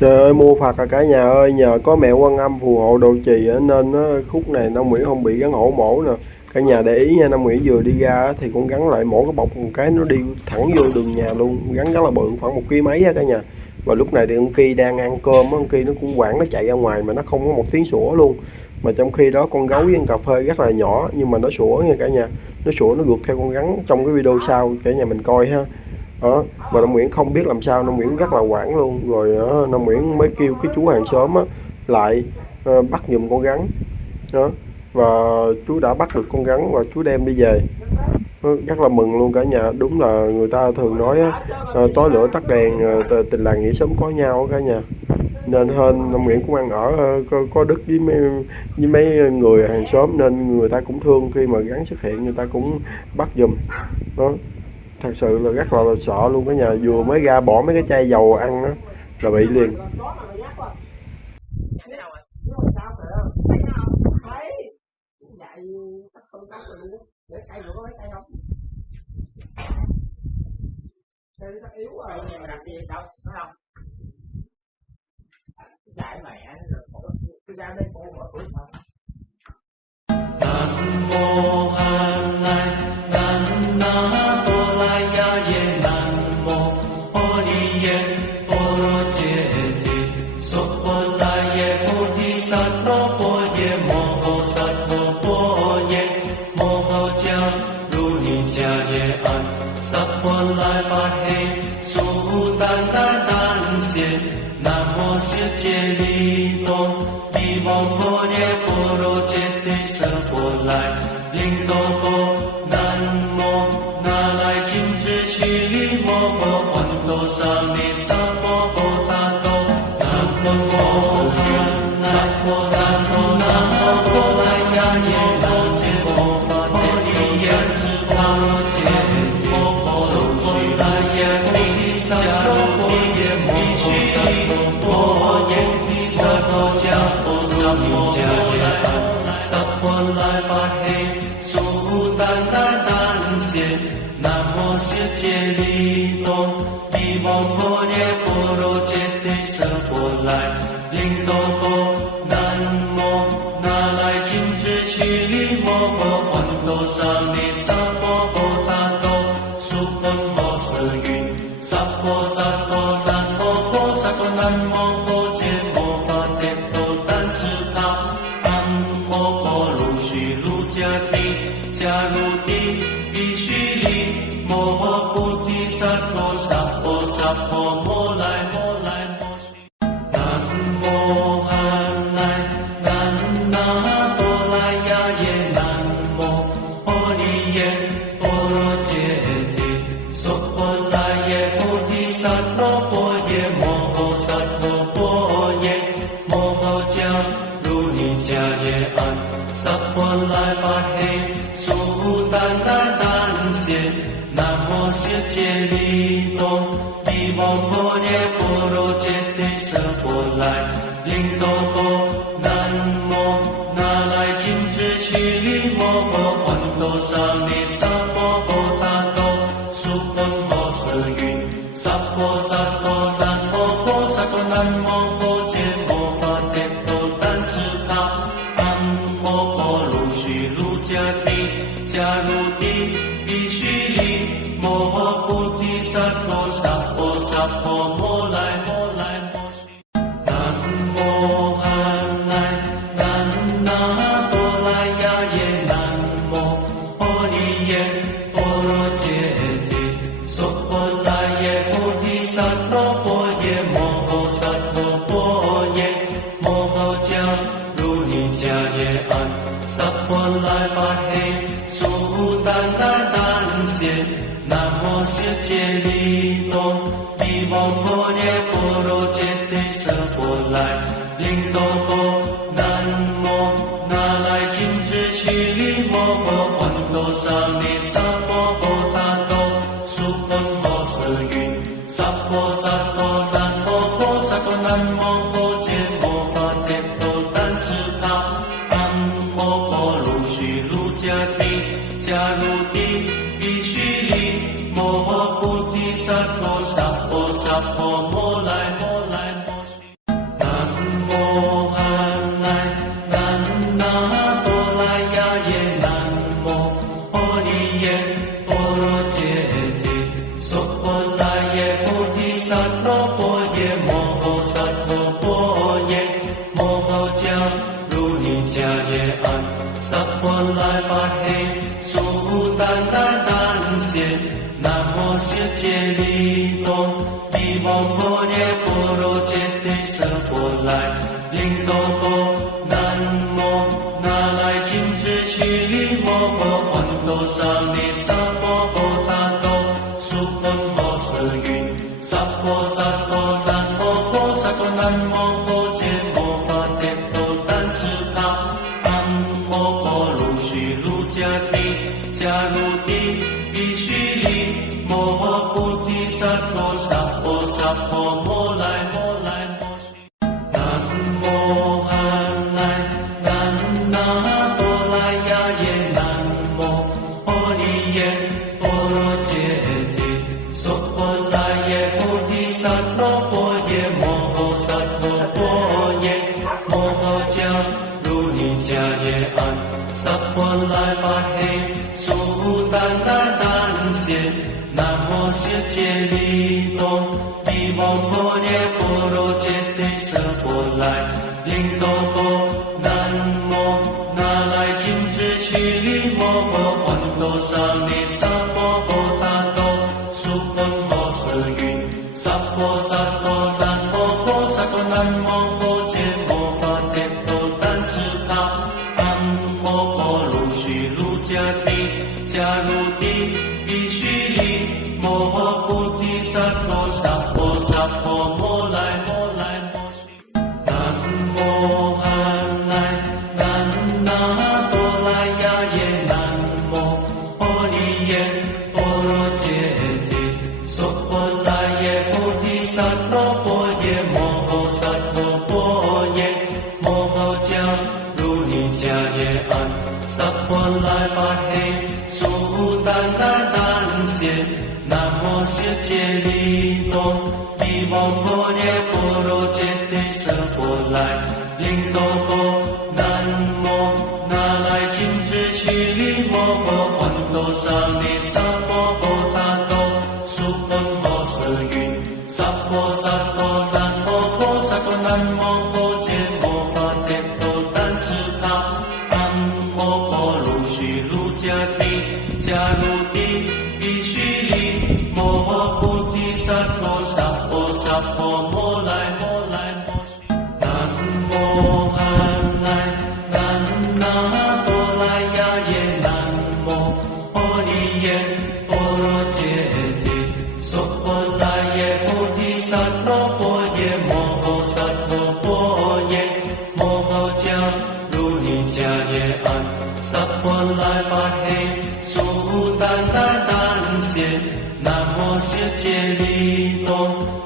Trời ơi mua Phật à cả nhà ơi, nhờ có mẹ Quan Âm phù hộ độ trì á, nên á, khúc này Năm Nguyễn không bị gắn hổ mổ nè. Cả nhà để ý nha, Năm Nguyễn vừa đi ra á, thì con gắn lại mổ cái bọc một cái nó đi thẳng vô đường nhà luôn, gắn rất là bự khoảng 1 ký mấy á cả nhà. Và lúc này thì con Ki đang ăn cơm á, con Ki nó cũng quảng nó chạy ra ngoài mà nó không có một tiếng sủa luôn. Mà trong khi đó con gấu với con cà phê rất là nhỏ nhưng mà nó sủa nha cả nhà. Nó sủa nó rượt theo con rắn trong cái video sau cả nhà mình coi ha. Đó, mà Năm Nguyễn không biết làm sao, Năm Nguyễn rất là hoảng luôn. Rồi Năm Nguyễn mới kêu cái chú hàng xóm á lại bắt giùm con rắn đó, và chú đã bắt được con rắn và chú đem đi về. Rất là mừng luôn cả nhà. Đúng là người ta thường nói á, tối lửa tắt đèn, tình làng nghĩa xóm có nhau cả nhà. Nên hơn Năm Nguyễn cũng ăn ở có đức với mấy người hàng xóm, nên người ta cũng thương, khi mà rắn xuất hiện người ta cũng bắt giùm đó. Thật sự là rất là sợ luôn cả nhà, vừa mới ra bỏ mấy cái chai dầu ăn á là bị liền. 耶摩诃萨婆婆耶，摩诃迦如尼迦耶安，萨婆来法嘿，苏丹那丹谢，南无世界利多，地摩婆耶波罗揭谛舍佛来，灵多波，南无那来金智须利摩诃环多沙弥萨婆诃他多，苏坤诃舍云，萨婆萨婆南无婆萨婆南无婆揭摩法迭多丹智卡，南无婆卢须卢迦帝迦卢帝必须利摩诃菩提萨埵萨婆萨婆摩来摩来摩须，南无汉来南那多来呀耶南无婆利耶波罗揭谛娑婆来耶菩提萨埵婆耶摩诃萨埵婆耶摩诃迦如尼迦耶安，萨婆来法嘿，苏丹那丹谢，南无世界利多，地摩婆耶波罗揭谛舍佛来，灵多波，南无那来金智须利摩诃环多沙弥萨婆诃他多，苏坤诃舍云，萨婆萨婆南无婆萨婆南无婆揭摩法迭多丹智卡，南无婆卢须卢迦帝迦卢帝必须利摩诃菩提萨埵萨婆萨婆摩来摩来摩须，南无汉来南那多来呀耶南无婆利耶波罗揭谛娑婆来耶菩提萨埵婆耶摩诃萨埵婆耶摩诃迦如尼迦耶安，萨婆来法嘿，苏丹那丹谢，南无世界利多，地摩婆耶波罗揭谛舍佛来，灵多波，南无那来金智须利摩诃环多沙弥萨婆诃他多，苏坤诃舍云，萨婆萨婆南无婆萨婆南无婆揭摩法迭多丹智卡，南无婆卢须卢迦帝迦卢帝必须利摩诃菩提萨埵萨婆萨婆摩来摩来摩须，南无汉来南那多来呀耶南无婆利耶波罗揭谛娑婆来耶菩提萨埵婆耶摩诃萨埵婆耶摩诃迦如尼迦耶安，萨婆来法嘿，苏丹那丹谢，南无世界利多，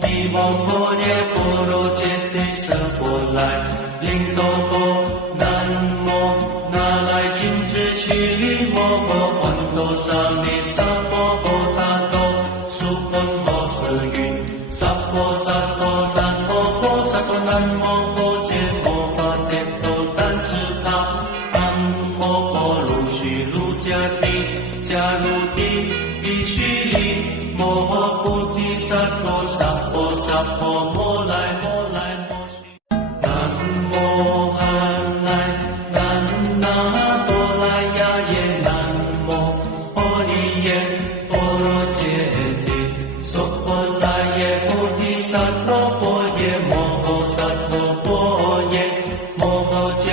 地摩婆耶波罗揭谛舍佛来，灵多波，南无那来金智须利摩诃环多沙弥萨婆诃他多，苏坤诃舍云，萨婆萨婆南无婆萨婆南无婆揭摩法迭多丹智卡，南无婆卢须卢迦帝迦卢帝必须利摩诃菩提萨埵萨婆萨婆摩来摩来摩须，南无汉来南那多来呀耶南无婆利耶波罗揭谛娑婆来耶菩提萨埵婆耶摩诃萨埵婆耶摩诃迦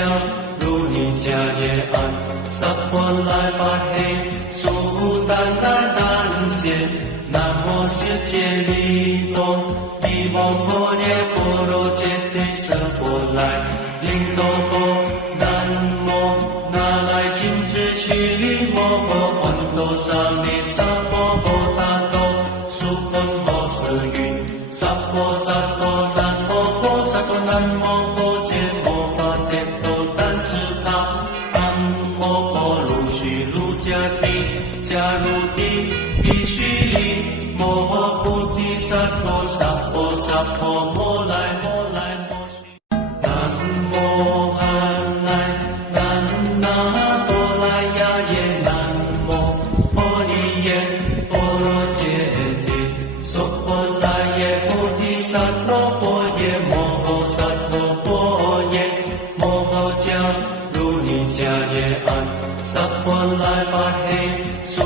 如尼迦耶安，萨婆来法嘿，苏丹那丹谢，南无世界利多，地摩婆耶波罗揭谛舍佛来，灵多波，南无那来金智须利摩诃环多沙弥萨婆诃他多，苏坤诃舍云，萨婆萨婆南无婆萨婆南无婆揭摩法迭多丹智卡，南无婆卢须卢迦帝迦卢帝必须利摩诃菩提萨埵萨婆萨婆摩来摩来摩须，南无汉来南那多来呀耶南无婆利耶波罗揭谛娑婆来耶菩提萨萨罗波耶摩诃萨罗波耶摩诃迦如尼迦耶安萨婆来法嘿苏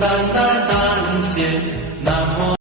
丹那丹仙。